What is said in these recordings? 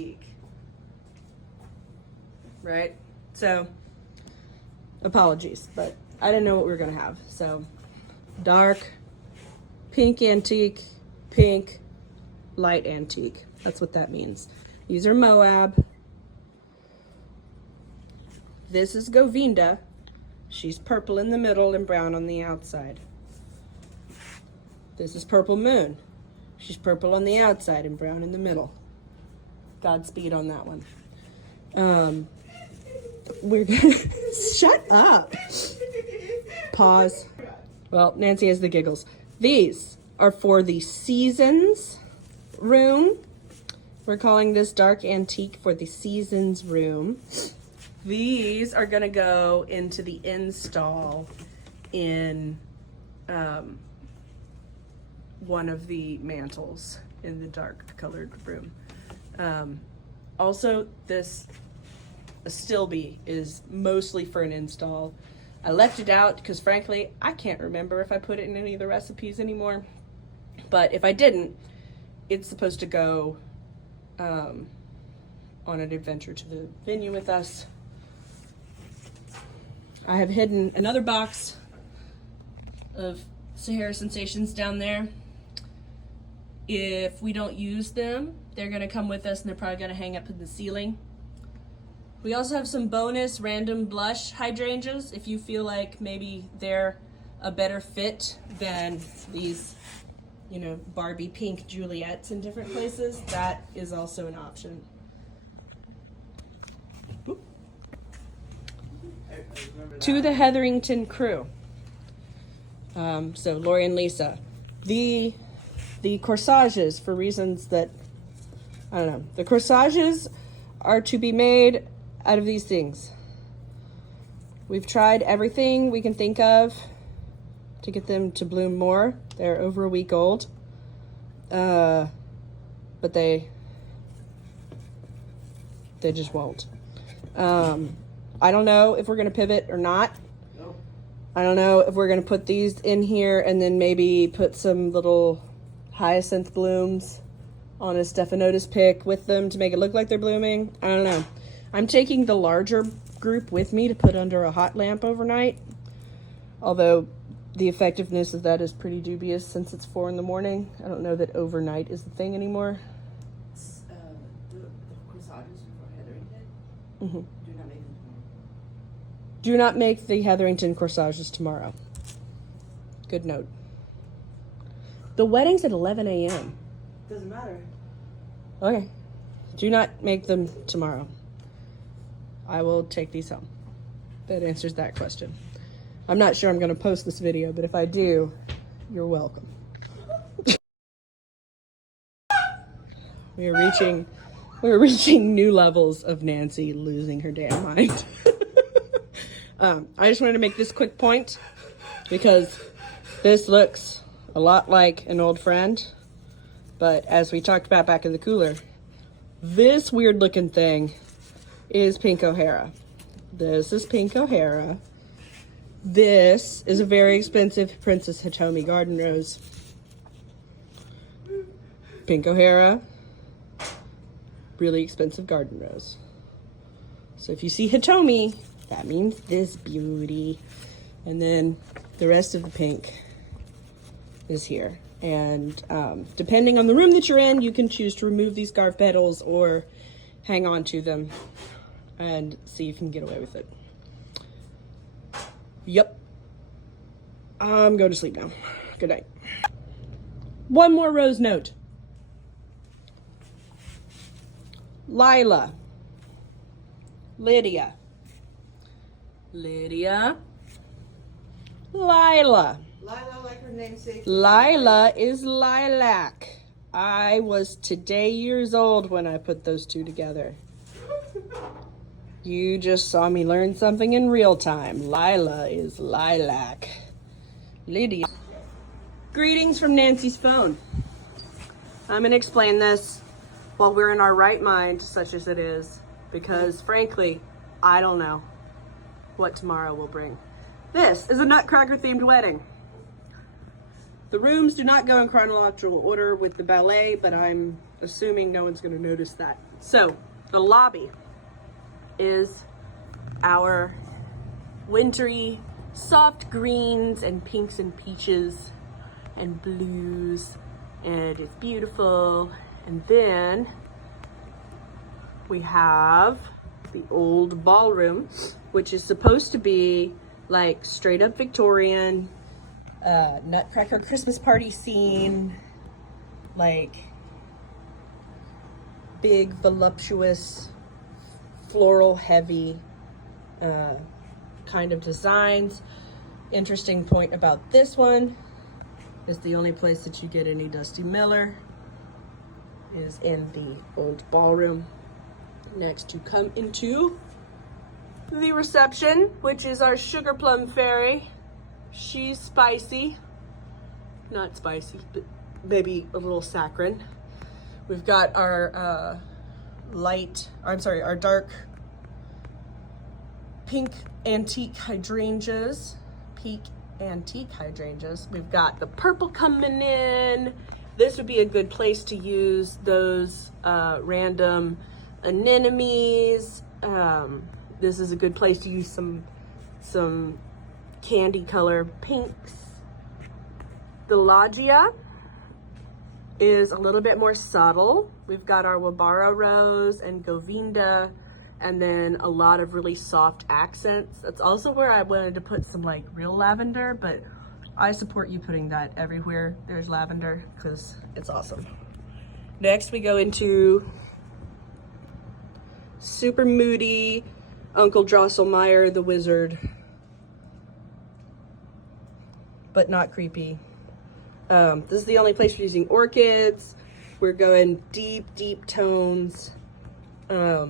antique. Right? So, apologies, but I didn't know what we were gonna have. So, dark, pink antique, pink, light antique. That's what that means. These are Moab. This is Govinda. She's purple in the middle and brown on the outside. This is Purple Moon. She's purple on the outside and brown in the middle. Godspeed on that one. We're gonna shut up. Pause. Well, Nancy has the giggles. These are for the Seasons room. We're calling this dark antique for the Seasons room. These are gonna go into the install in one of the mantles in the dark colored room. Also, this Astilbe is mostly for an install. I left it out because frankly, I can't remember if I put it in any of the recipes anymore. But if I didn't, it's supposed to go on an adventure to the venue with us. I have hidden another box of Sahara Sensations down there. If we don't use them, they're gonna come with us and they're probably gonna hang up in the ceiling. We also have some bonus random blush hydrangeas if you feel like maybe they're a better fit than these, you know, Barbie pink Juliets in different places. That is also an option. Oop. To the Hetherington crew. So Lori and Lisa. The corsages, for reasons that, I don't know. The corsages are to be made out of these things. We've tried everything we can think of to get them to bloom more. They're over a week old. But they just won't. I don't know if we're gonna pivot or not. No. I don't know if we're gonna put these in here and then maybe put some little hyacinth blooms on a Stephanotis pick with them to make it look like they're blooming. I don't know. I'm taking the larger group with me to put under a hot lamp overnight. Although the effectiveness of that is pretty dubious since it's 4 in the morning. I don't know that overnight is the thing anymore. The corsages for Hetherington. Mm-hmm. Do not make them tomorrow. Do not make the Hetherington corsages tomorrow. Good note. The wedding's at 11 a.m. Doesn't matter. Okay. Do not make them tomorrow. I will take these home. That answers that question. I'm not sure I'm going to post this video, but if I do, you're welcome. We're reaching new levels of Nancy losing her damn mind. I just wanted to make this quick point because this looks a lot like an old friend, but as we talked about back in the cooler, this weird looking thing is Pink O'Hara. This is Pink O'Hara. This is a very expensive Princess Hitomi Garden Rose. Pink O'Hara, really expensive garden rose. So if you see Hitomi, that means this beauty. And then the rest of the pink is here. And depending on the room that you're in, you can choose to remove these scarf petals or hang on to them and see if you can get away with it. Yep. I'm going to sleep now. Good night. One more rose note. Lila. Lydia. Lydia. Lila. Lila, like her namesake. Lila is lilac. I was today years old when I put those two together. You just saw me learn something in real time. Lila is lilac. Lydia. Greetings from Nancy's phone. I'm going to explain this while we're in our right mind, such as it is, because frankly, I don't know what tomorrow will bring. This is a Nutcracker themed wedding. The rooms do not go in chronological order with the ballet, but I'm assuming no one's going to notice that. So the lobby is our wintry, soft greens and pinks and peaches and blues, and it's beautiful. And then we have the old ballroom, which is supposed to be like straight up Victorian, Nutcracker Christmas party scene, like big, voluptuous, floral heavy kind of designs. Interesting point about this one is the only place that you get any Dusty Miller is in the old ballroom. Next, to come into the reception, which is our Sugar Plum Fairy. She's spicy. Not spicy, but maybe a little saccharine. We've got our our dark pink antique hydrangeas. We've got the purple coming in. This would be a good place to use those random anemones. This is a good place to use some candy color pinks. The loggia is a little bit more subtle. We've got our Wabara Rose and Govinda, and then a lot of really soft accents. That's also where I wanted to put some like real lavender, but I support you putting that everywhere there's lavender because it's awesome. Next we go into super moody Uncle Drosselmeyer the Wizard, but not creepy. This is the only place we're using orchids. We're going deep tones. I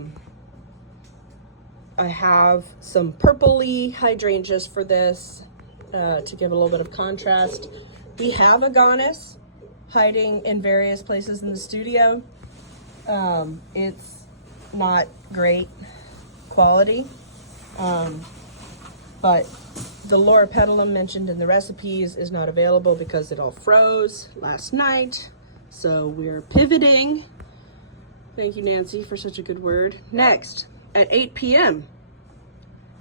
have some purpley hydrangeas for this to give a little bit of contrast. We have Aganis hiding in various places in the studio. It's not great quality, but the Laura Petalum mentioned in the recipes is not available because it all froze last night. So we're pivoting. Thank you, Nancy, for such a good word. Next, at 8 p.m.,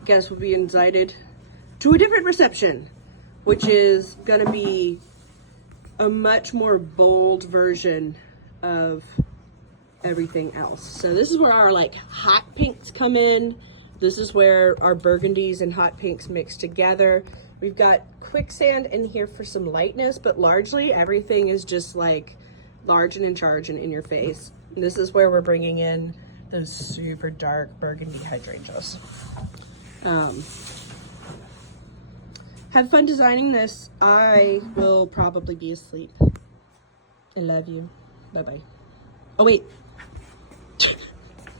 guests will be invited to a different reception, which is gonna be a much more bold version of everything else. So this is where our like hot pinks come in. This is where our burgundies and hot pinks mix together. We've got quicksand in here for some lightness, but largely everything is just like large and in charge and in your face. And this is where we're bringing in those super dark burgundy hydrangeas. Had fun designing this. I will probably be asleep. I love you. Bye-bye. Oh, wait.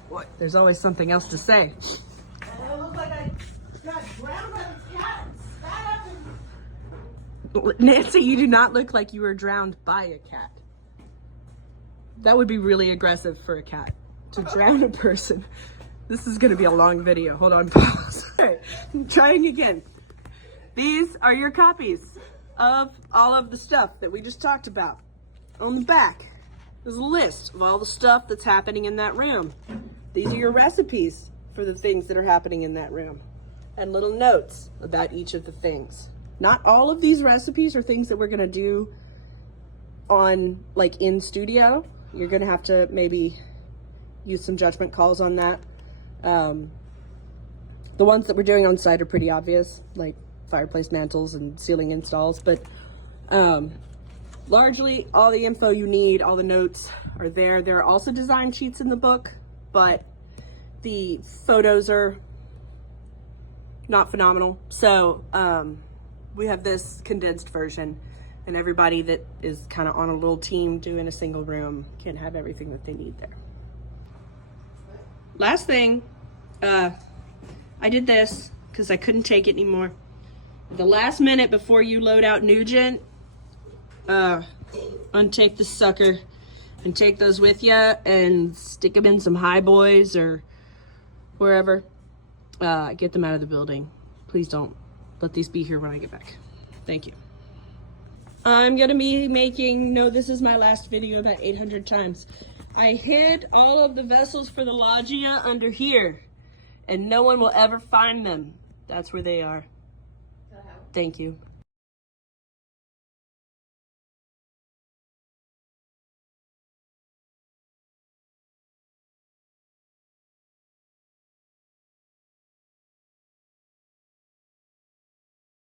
What? There's always something else to say. I look like I got drowned by the cat and spat up and... Nancy, you do not look like you were drowned by a cat. That would be really aggressive for a cat, to drown a person. This is gonna be a long video. Hold on, pause. Okay, I'm trying again. These are your copies of all of the stuff that we just talked about. On the back, there's a list of all the stuff that's happening in that room. These are your recipes for the things that are happening in that room, and little notes about each of the things. Not all of these recipes are things that we're gonna do on, like, in studio. You're gonna have to maybe use some judgment calls on that. The ones that we're doing on site are pretty obvious, like fireplace mantles and ceiling installs, but largely all the info you need, all the notes are there. There are also design sheets in the book, but the photos are not phenomenal. So we have this condensed version, and everybody that is kind of on a little team doing a single room can have everything that they need there. Last thing, I did this because I couldn't take it anymore. The last minute before you load out Nugent, untape the sucker and take those with you and stick them in some high boys or wherever. Get them out of the building. Please don't let these be here when I get back. Thank you. I'm gonna be making, no, this is my last video about 800 times. I hid all of the vessels for the loggia under here, and no one will ever find them. That's where they are. Thank you.